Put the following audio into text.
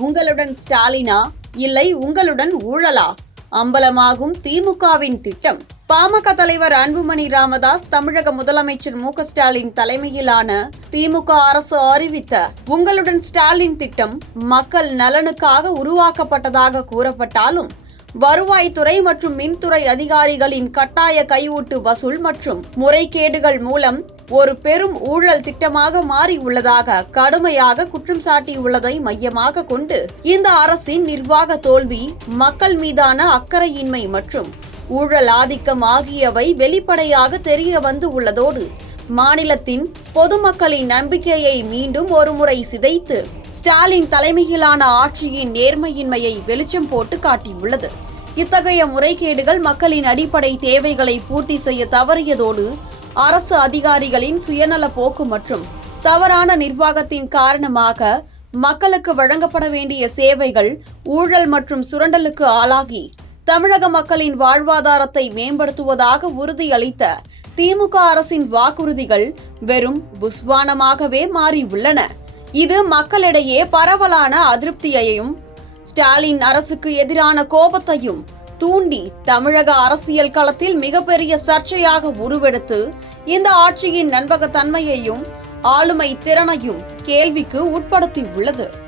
உங்களுடன் ஸ்டாலினா இல்லை உங்களுடன் ஊழலா? அம்பலமாகும் திமுகவின் திட்டம். பாமக தலைவர் அன்புமணி ராமதாஸ் தமிழக முதலமைச்சர் மு.க.ஸ்டாலின் தலைமையிலான திமுக அரசு அறிவித்த உங்களுடன் ஸ்டாலின் திட்டம் மக்கள் நலனுக்காக உருவாக்கப்பட்டதாக கூறப்பட்டாலும் வருவாய்த்துறை மற்றும் மின்துறை அதிகாரிகளின் கட்டாய கையூட்டு வசூல் மற்றும் முறைகேடுகள் மூலம் ஒரு பெரும் ஊழல் திட்டமாக மாறி உள்ளதாக கடுமையாக குற்றம் சாட்டியுள்ளதை மையமாக கொண்டு இந்த அரசின் நிர்வாக தோல்வி, மக்கள் மீதான அக்கறையின்மை மற்றும் ஊழல் ஆதிக்கம் ஆகியவை வெளிப்படையாக தெரிய வந்து உள்ளதோடு மாநிலத்தின் பொதுமக்களின் நம்பிக்கையை மீண்டும் ஒருமுறை சிதைத்து ஸ்டாலின் தலைமையிலான ஆட்சியின் நேர்மையின்மையை வெளிச்சம் போட்டு காட்டியுள்ளது. இத்தகைய முறைகேடுகள் மக்களின் அடிப்படை தேவைகளை பூர்த்தி செய்ய தவறியதோடு அரசு அதிகாரிகளின் சுயநல போக்கு மற்றும் தவறான நிர்வாகத்தின் காரணமாக மக்களுக்கு வழங்கப்பட வேண்டிய சேவைகள் ஊழல் மற்றும் சுரண்டலுக்கு ஆளாகி தமிழக மக்களின் வாழ்வாதாரத்தை மேம்படுத்துவதாக உறுதியளித்த திமுக அரசின் வாக்குறுதிகள் வெறும் புஸ்வானமாகவே மாறியுள்ளன. இது மக்களிடையே பரவலான அதிருப்தியையும் ஸ்டாலின் அரசுக்கு எதிரான கோபத்தையும் தூண்டி தமிழக அரசியல் களத்தில் மிகப்பெரிய சர்ச்சையாக உருவெடுத்து இந்த ஆட்சியின் நம்பகத்தன்மையையும் ஆளுமை திறனையும் கேள்விக்கு உட்படுத்தியுள்ளது.